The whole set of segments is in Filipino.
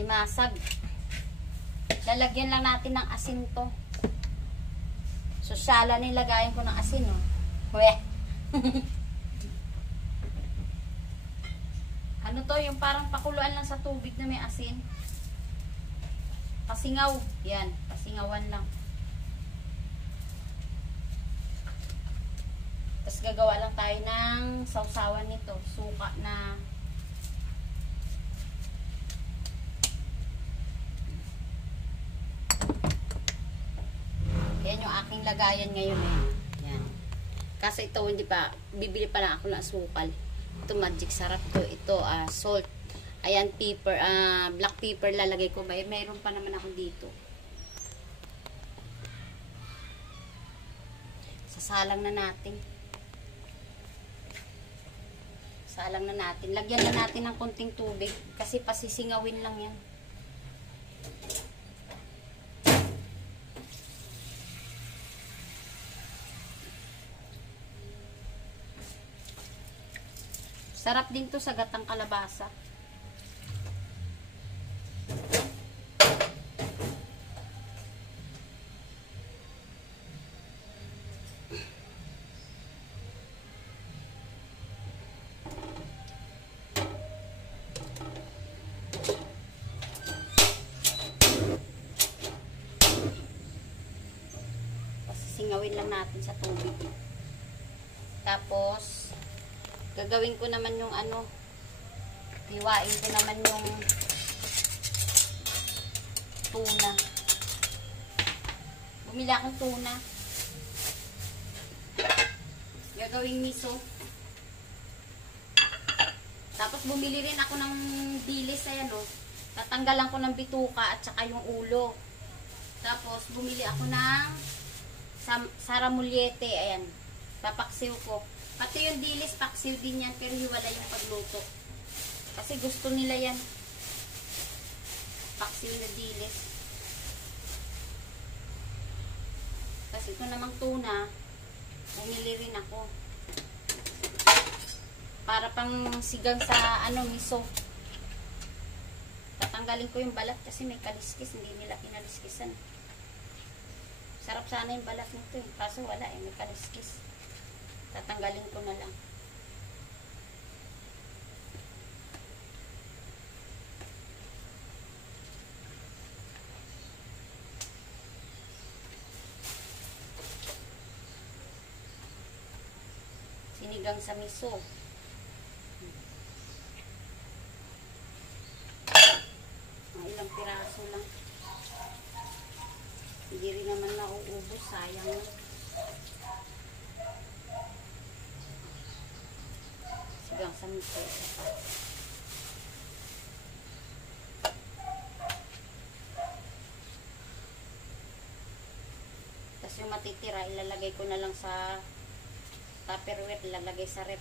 alimasag. Lalagyan lang natin ng asin to. Sosyala nilagayan ko ng asin, oh. Weh. Ano to, yung parang pakuluan lang sa tubig na may asin. Pasingaw. Yan, pasingawan lang. Tapos gagawa lang tayo ng sausawan nito. Suka na. Yan yung aking lagayan ngayon eh. Yan. Kasi ito hindi pa, bibili pa lang ako ng asukal. Ito magic sarap to. Ito salt. Ayan pepper, black pepper lalagay ko. Mayroon pa naman ako dito. Sasalang na natin. Salang na natin. Lagyan na natin ng konting tubig kasi pasisingawin lang yan. Sarap din to sa gatang kalabasa. Singawin lang natin sa tubig. Tapos gagawin ko naman yung hiwain ko naman yung tuna. Bumili akong tuna. Gagawing miso. Tapos bumili rin ako ng dilis, ayan o. Tatanggalan ko ng bituka at saka yung ulo. Tapos bumili ako ng saramulyete, ayan. Papaksiw ko. Pati yung dilis, paksiw din yan, pero hiwala yung pagluto. Kasi gusto nila yan. Paksiw na dilis. Kasi ito namang tuna, bumili rin ako. Para pang sigang sa miso. Tatanggalin ko yung balat kasi may kaliskis, hindi nila kinaliskisan. Sarap sana yung balat nito eh. Kaso wala eh, may kaliskis. Tatanggalin ko na lang. Sinigang sa miso. Ilang piraso lang. Hindi rin naman nauubos, sayang. Sigang sa miso. Tapos yung matitira, ilalagay ko na lang sa Tupperware, ilalagay sa rep.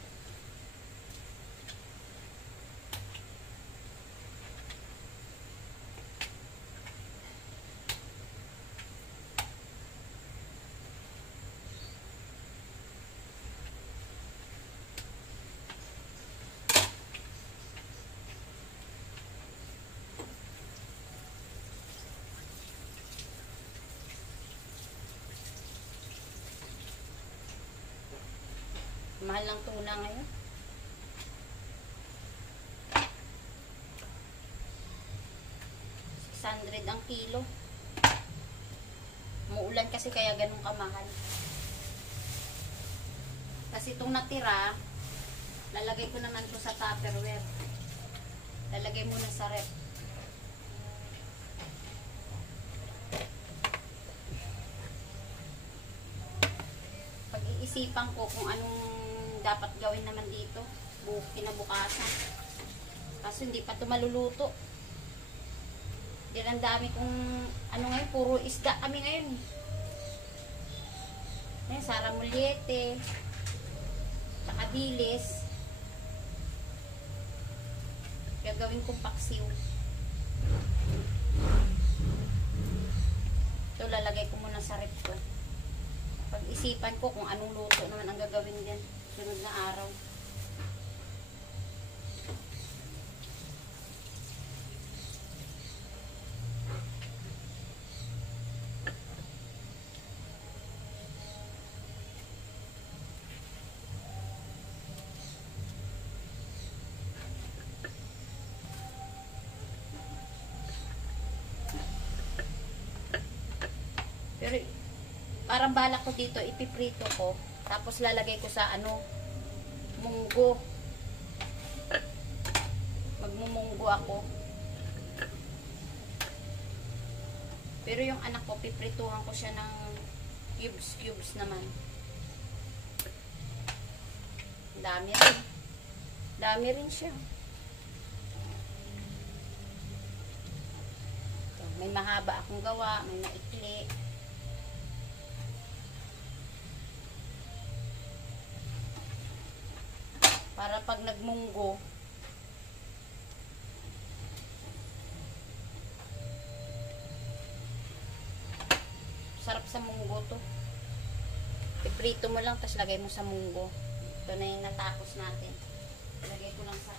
Mahal ng tuna ngayon. $600 ang kilo. Muulan kasi kaya ganun kamahal. Kasi itong natira, lalagay ko naman ito sa Tupperware. Lalagay muna sa rep. Pag-iisipan ko kung anong dapat gawin naman dito kinabukasan. Kaso hindi pa ito maluluto. Ang dami kong ngayon, puro isda kami ngayon. Ayan, saramulyete, saka dilis. Gagawin kong paksiw. Ito lalagay ko muna sa rep ko. Pag-isipan ko kung anong luto naman ang gagawin din sunod na araw. Parang balak ko dito, ipiprito ko. Tapos lalagay ko sa ano, munggo. Magmumunggo ako. Pero yung anak ko, piprituhan ko siya ng cubes naman. Dami rin. Dami rin siya. Ito, may mahaba akong gawa, may maikli. Para pag nagmunggo, sarap sa munggo to. Piprito mo lang, tapos lagay mo sa munggo. Ito na yung natapos natin. Lagay ko lang sa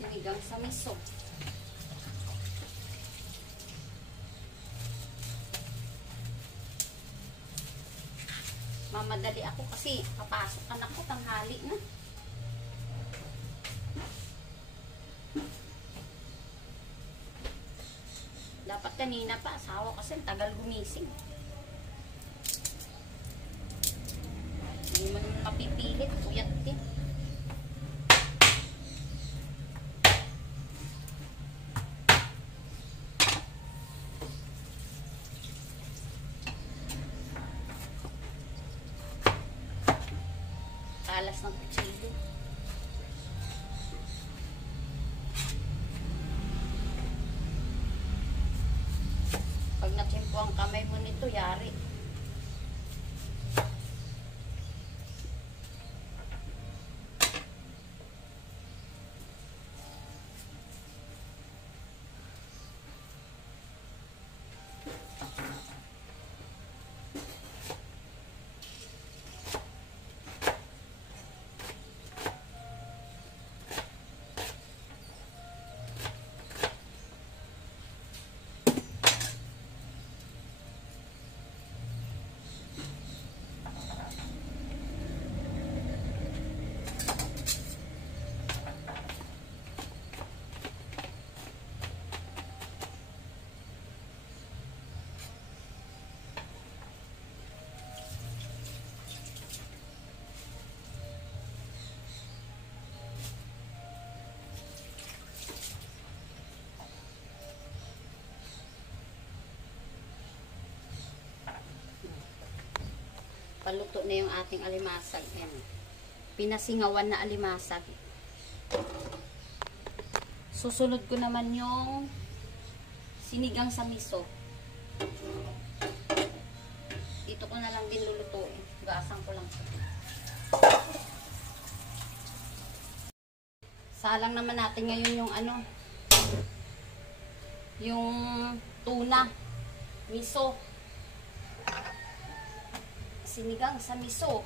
sinigang sa miso. Mamadali ako kasi papasok anak ko tanghali na. Dapat kanina pa, asawa kasi tagal gumising. Hindi mo naman mapipilit, puyat din. Alas ng kutsilyo. Pag natsimpo ang kamay mo nito, yari. Paluto na yung ating alimasag. Yan. Pinasingawan na alimasag. Susunod ko naman yung sinigang sa miso. Dito ko na lang din lulutuin. Gaasang ko lang ito. Salang naman natin ngayon yung ano, yung tuna, miso. Sinigang sa miso.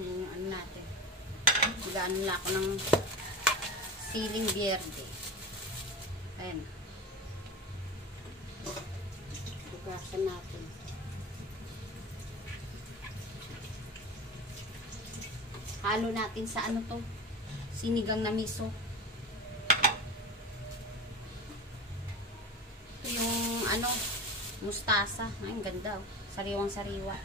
Yung ano natin. Mag-ano lang ako ng siling berde. Ayan. Bukasan natin. Halo natin sa ano to? Sinigang na miso. Ito yung ano, mustasa. Ay, ang ganda. Oh. Sariwang sariwa.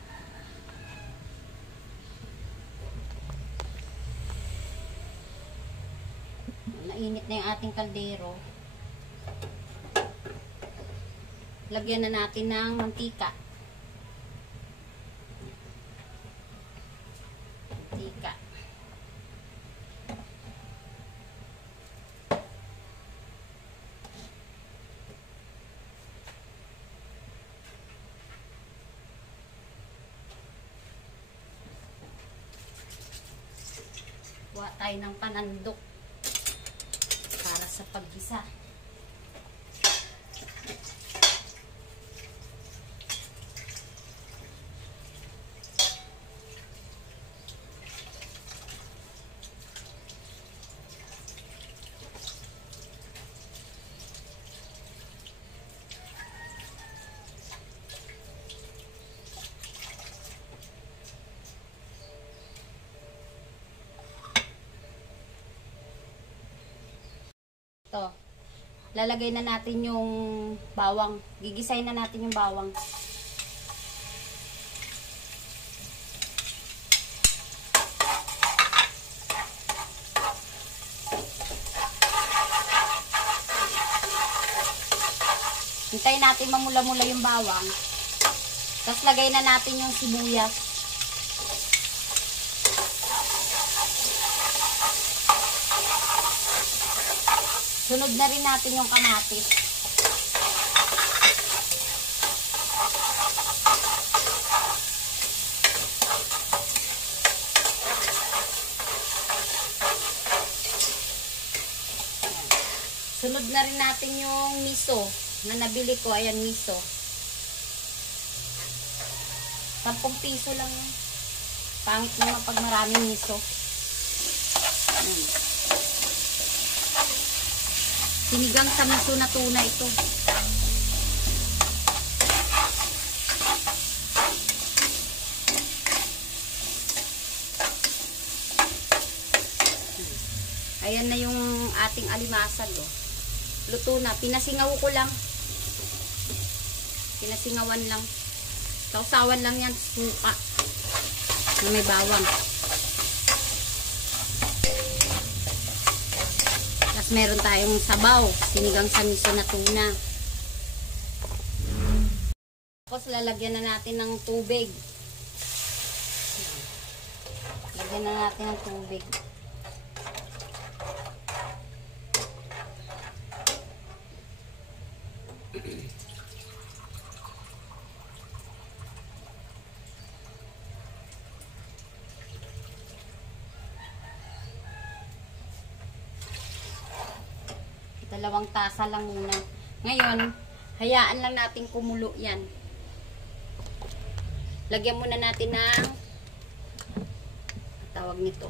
Nainit na yung ating kaldero. Lagyan na natin ng mantika. Mantika. Kuha tayo ng panandok para sa paggisa. Ito. Lalagay na natin yung bawang. Gigisay na natin yung bawang. Hintayin natin mamula-mula yung bawang. Tapos lagay na natin yung sibuyas. Sunod na rin natin yung kamatis. Sunod na rin natin yung miso na nabili ko. Ayan, miso. 10 piso lang yan. Pangit naman pag maraming miso. Ayan. Sinigang sa miso na tuna ito. Ayan na yung ating alimasag. Oh. Luto na. Pinasingaw ko lang. Pinasingawan lang. Sausawan lang yan. Suka. Na may bawang. Tapos meron tayong sabaw. Sinigang sa miso na tuna. Tapos lalagyan na natin ng tubig. Lagyan na natin ng tubig. Dalawang tasa lang muna. Ngayon, hayaan lang natin kumulo yan. Lagyan muna natin ng tawag nito.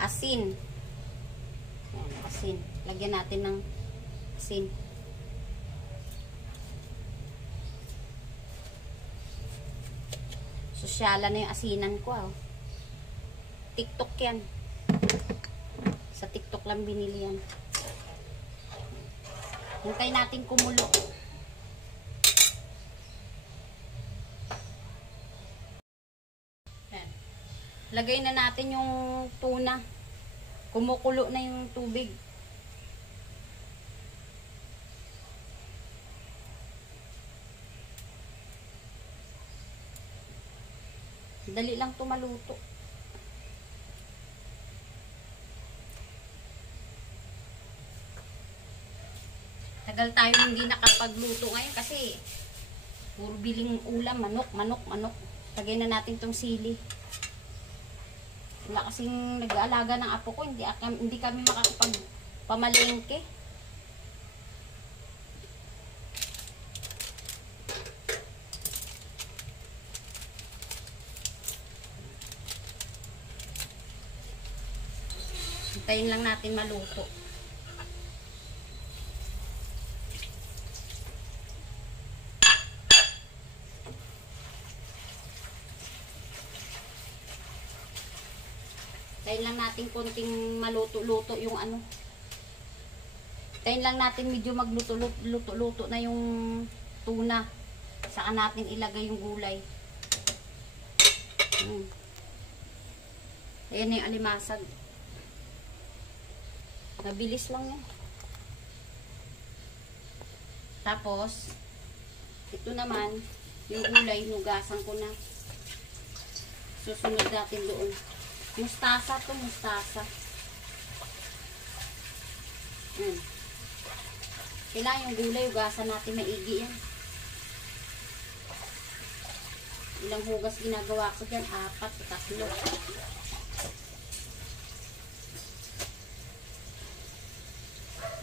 Asin. Ayan, asin. Lagyan natin ng asin. Sosyala na yung asinan ko. Oh. TikTok yan. Sa TikTok lang binili yan. Hintay natin kumulo. Yan. Lagay na natin yung tuna. Kumukulo na yung tubig. Dali lang tumaluto. Tagal tayo hindi nakapagluto ngayon kasi puro biling ulam, manok. Lagay na natin tong sili. Wala kasing nag-aalaga ng apo ko, hindi kami makakapagpamalengke. Hintayin lang natin maluto. Hintayin lang natin konting maluto-luto yung ano. Hintayin lang natin medyo magluto-luto na yung tuna. Saka natin ilagay yung gulay. Ayan na yung alimasag. Nabilis lang yan. Tapos, ito naman, yung gulay, nugasan ko na. Susunod natin doon. Mustasa to, mustasa. Kailangan yung gulay, hugasan natin maigi yan. Ilang hugas ginagawa ko dyan? 4, 3.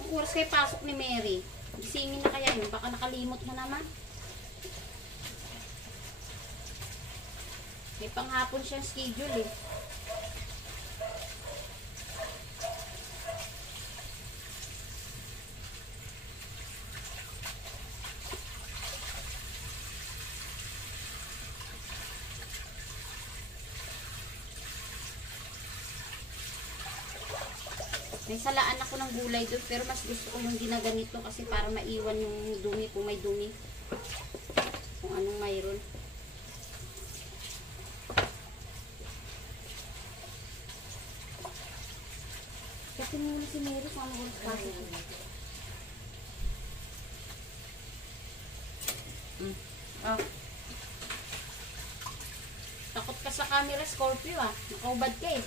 Ang oras kayo pasok ni Mary. Gisingin na kaya yun. Baka nakalimot na naman. May panghapon siyang schedule eh. May salaan ako ng gulay doon, pero mas gusto ko yung ginaganito kasi para maiwan yung dumi kung may dumi. Kung anong mayroon. Kasi muna si Mary sa mga oras Oh. Takot ka sa camera, Scorpio ah. Nakaubad ka eh.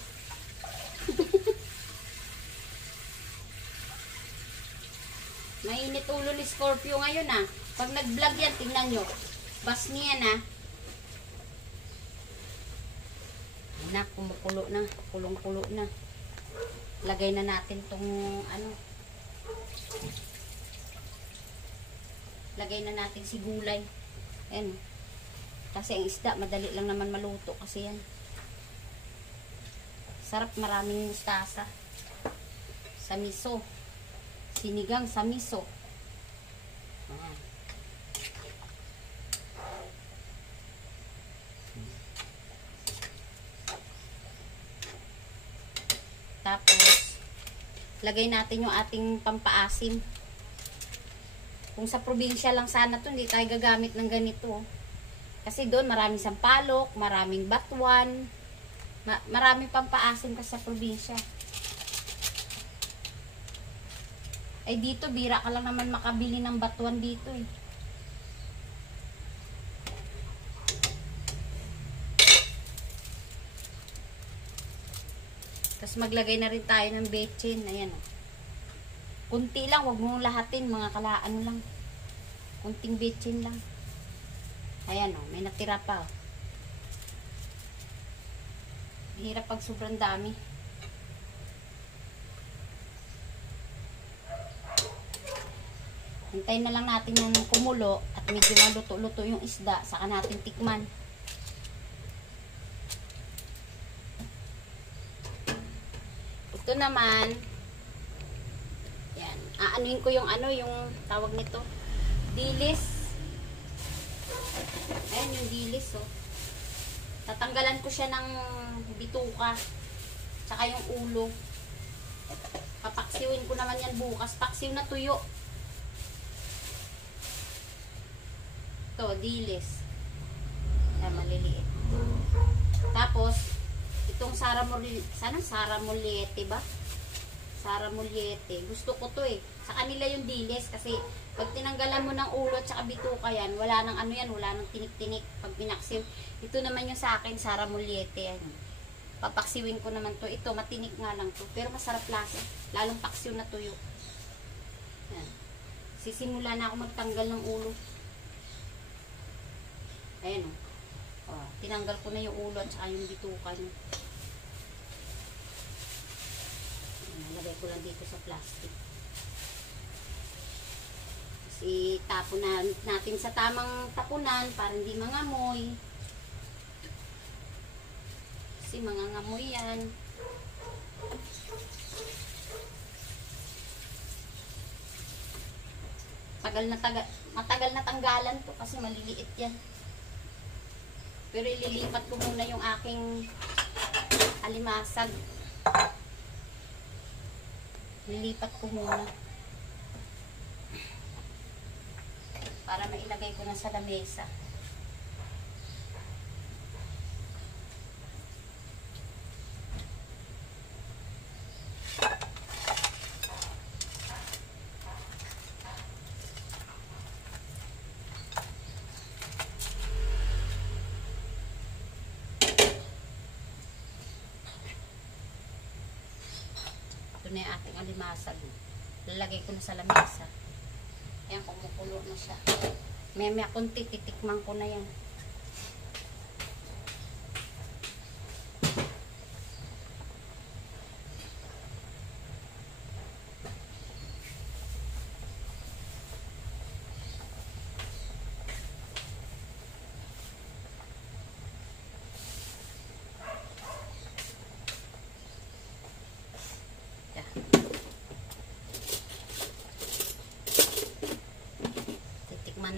Mainit ulo ni Scorpio ngayon ah. Pag nag-vlog yan, tingnan nyo. Bas niya na. Anak, kumukulo na. Kulong-kulo na. Lagay na natin tong ano. Lagay na natin si gulay. Ayan. Kasi ang isda, madali lang naman maluto kasi yan. Sarap, maraming mustasa. Sa miso. Sinigang sa miso. Tapos, lagay natin yung ating pampaasim. Kung sa probinsya lang sana to, hindi tayo gagamit ng ganito. Kasi doon maraming sampalok, maraming batuan, maraming pampaasim kasi sa probinsya. Ay dito, bira ka lang naman makabili ng batuan dito eh. Tapos maglagay na rin tayo ng betchin. Ayan o. Kunti lang, huwag mong lahatin, mga kalaan lang. Kunting betchin lang. Ayan o, may natira pa o. Hirap pag sobrang dami. Hintayin na lang natin yung kumulo at medyo maluto-luto yung isda. Saka natin tikman. Ito naman, yan. Aanuin ko yung ano, yung tawag nito. Dilis. Ayan yung dilis, oh. Tatanggalan ko siya ng bituka. Saka yung ulo. Papaksiwin ko naman yan bukas. Paksiw na tuyo. Ito, dilis. Ayan, maliliit. Tapos, itong Sara Muliete ba? Sara Muliete. Gusto ko to eh. Sa kanila yung dilis kasi pag tinanggalan mo ng ulo at saka bituka yan, wala nang ano yan, wala nang tinik-tinik pag pinaksiw. Ito naman yung sa akin, Sara Muliete. Yan. Papaksiwin ko naman to. Ito, matinik nga lang to. Pero masarap lasa. Lalong paksiw na tuyo. Yan. Sisimula na ako magtanggal ng ulo. Ayan o. Oh, tinanggal ko na yung ulo at saka yung bituka niya. Nalagay ko lang dito sa plastic. Kasi tapon na natin sa tamang tapunan para hindi mangamoy. Kasi mangangamoy yan. Matagal na tanggalan to kasi maliliit yan. Pero ililipat ko muna yung aking alimasag. Lilipat ko muna. Para mailagay ko na sa lamesa. Ito na yung ating alimasag. Lalagay ko na sa lamesa. Ayan, kumukulo na siya. May kunti, titikman ko na yan.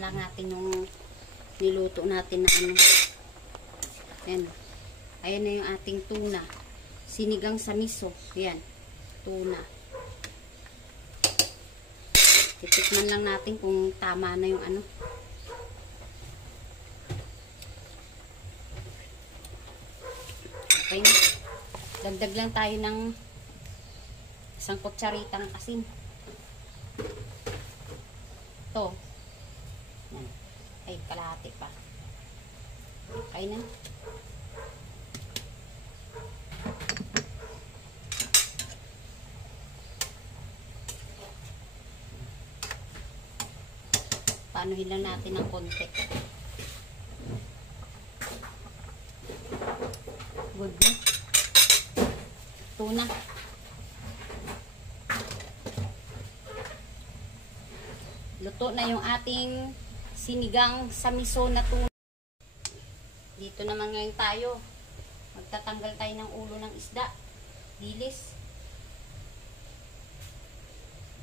Lang natin yung niluto natin na ano. Ayan. Ayan na yung ating tuna. Sinigang sa miso. Ayan. Tuna. Titikman lang natin kung tama na yung ano. Okay na. Dagdag lang tayo ng isang kutsaritang asin. Ito. Ay, kalahati pa. Okay na. Paanuhin lang natin ng konti. Good na. Tuna. Luto na yung ating sinigang sa miso na tuna. Dito naman ngayon tayo. Magtatanggal tayo ng ulo ng isda. Dilis.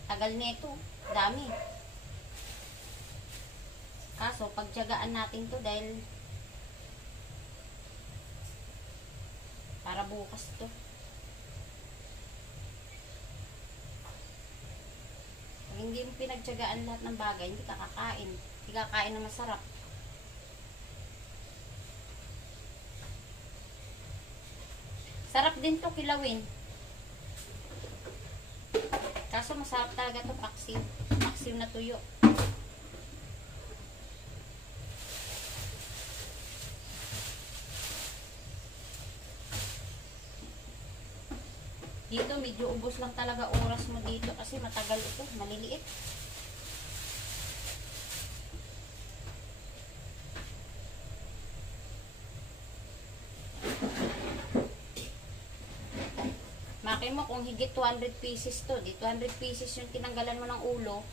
Tagal nito. Dami. Kaso, pagtiyagaan natin to dahil para bukas to. Pag hindi mo pinagtiyagaan lahat ng bagay, hindi ka kakain. Hindi ka kakain na masarap. Sarap din to kilawin. Kaso masarap talaga to paksiw. Paksiw na tuyo. Dito medyo ubos lang talaga oras mo dito kasi matagal ito, maliliit. Makin mo kung higit 200 pieces to, di 200 pieces yung tinanggalan mo ng ulo.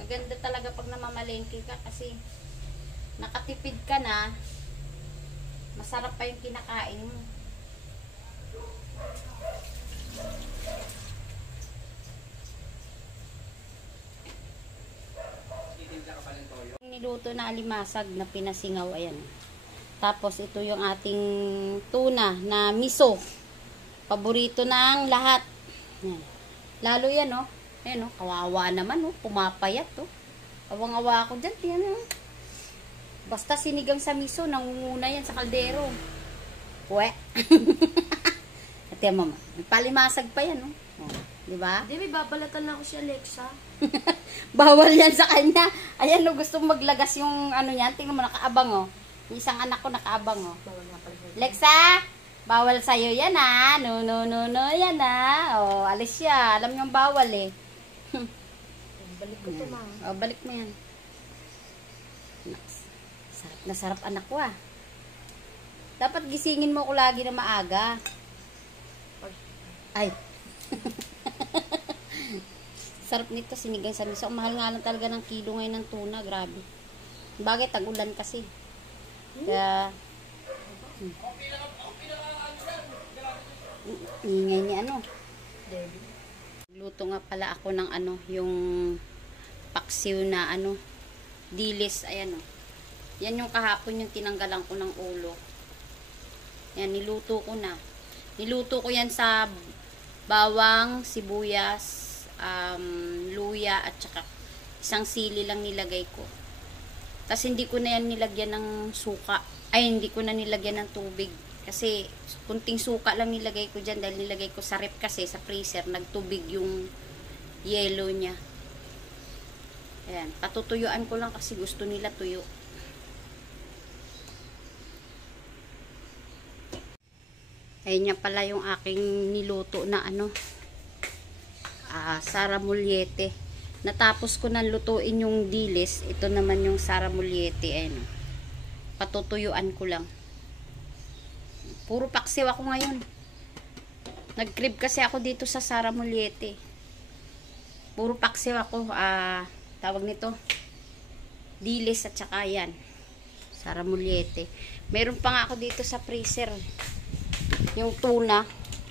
Maganda talaga pag namamalengke ka kasi nakatipid ka na, masarap pa yung kinakain mo. Niluto na alimasag na pinasingaw, ayan. Tapos ito yung ating tuna na miso. Paborito ng lahat. Ayan. Lalo yan, oh. Ayan, oh, kawawa naman, oh, pumapayat, oh. Awang-awa ako dyan, yan, oh. Basta sinigang sa miso, nangunguna yan sa kaldero. Uwe. At yan, mama, palimasag pa yan, oh. Oh, diba? Hindi, may babalatan na ako si Alexa. Bawal yan sa kanya. Ayan, oh, gusto maglagas yung ano yan. Tingnan mo, nakaabang, oh. Yung isang anak ko nakaabang, oh. Bawal nga pala. Lexa! Bawal sa'yo yan, ah. No, no, no, no, yan, ah. Oh, alis siya. Alam niyong bawal, eh. Balik ko ito, ma. Oh, balik mo yan. Sarap na sarap anak ko, ah. Dapat gisingin mo ko lagi na maaga. Ay. Sarap nito, sinigang sa miso. Mahal nga lang talaga ng kilo ngayon ng tuna. Grabe. Bagay, tag-ulan kasi. Kaya, ingay ni ano. Luto nga pala ako ng ano, yung paksiw na ano, dilis. Ayan o. Yan yung kahapon yung tinanggalan ko ng ulo. Yan, niluto ko na. Niluto ko yan sa bawang, sibuyas, luya, at saka isang sili lang nilagay ko. Tapos hindi ko na yan nilagyan ng suka. Ay, hindi ko na nilagyan ng tubig. Kasi kunting suka lang nilagay ko dyan dahil nilagay ko sa rep kasi, sa freezer, nagtubig yung yellow niya. Ayan, patutuyuan ko lang kasi gusto nila tuyo. Ayun niya pala yung aking niluto na ano, saramuliete. Natapos ko na lutuin yung dilis. Ito naman yung saramuliete. Ayun. Patutuyuan ko lang. Puro paksiw ako ngayon. Nag-crib kasi ako dito sa saramuliete. Puro paksiw ako. Tawag nito, dilis at saka yan, saramuliete. Meron pa nga ako dito sa freezer. Yung tuna.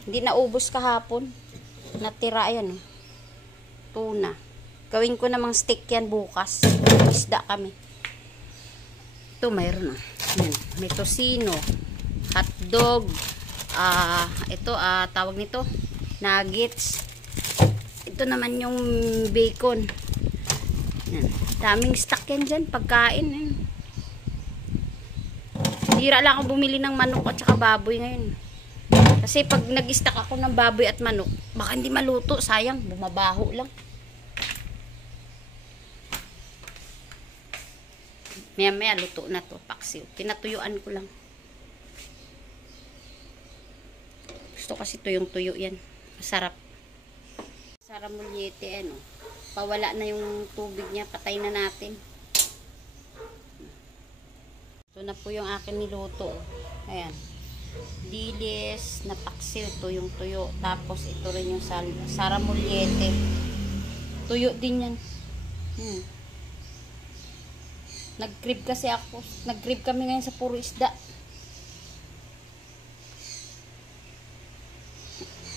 Hindi naubos kahapon. Natira yan. Tuna. Gawin ko namang steak yan bukas. Isda kami. Ito mayroon. Yan. May tosino. Hotdog. Ito, tawag nito, nuggets. Ito naman yung bacon. Yan. Daming stock yan dyan. Pagkain. Yan. Hira lang ako bumili ng manok at saka baboy ngayon. Kasi pag nag-stock ako ng baboy at manok, baka hindi maluto. Sayang. Bumabaho lang. Maya-maya luto na to. Paksiw. Pinatuyuan ko lang. Gusto kasi tuyong-tuyo yan. Masarap. Saramuliete, ano. Pawala na yung tubig niya. Patay na natin. Ito na po yung akin niluto. Ayan. Dilis na paksiw. Tuyong-tuyo. Tapos ito rin yung saramuliete. Tuyo din yan. Nag-crib kasi ako. Nag-crib kami ngayon sa puro isda.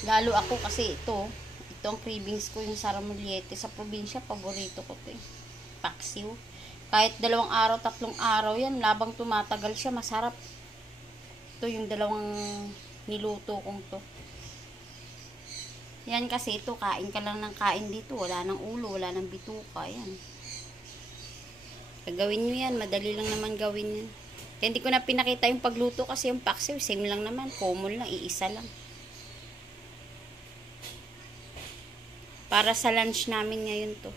Lalo ako kasi ito ang cravings ko, yung saramuliete. Sa probinsya, paborito ko ito eh. Paksiw. Kahit 2 araw, 3 araw yan, labang tumatagal siya, masarap. Ito yung 2 niluto kong to. Yan kasi ito, kain ka lang ng kain dito. Wala ng ulo, wala ng bituka. Yan. Gagawin nyo yan, madali lang naman gawin yan. Kaya hindi ko na pinakita yung pagluto kasi yung paksiw, same lang naman, common lang, iisa lang. Para sa lunch namin ngayon to.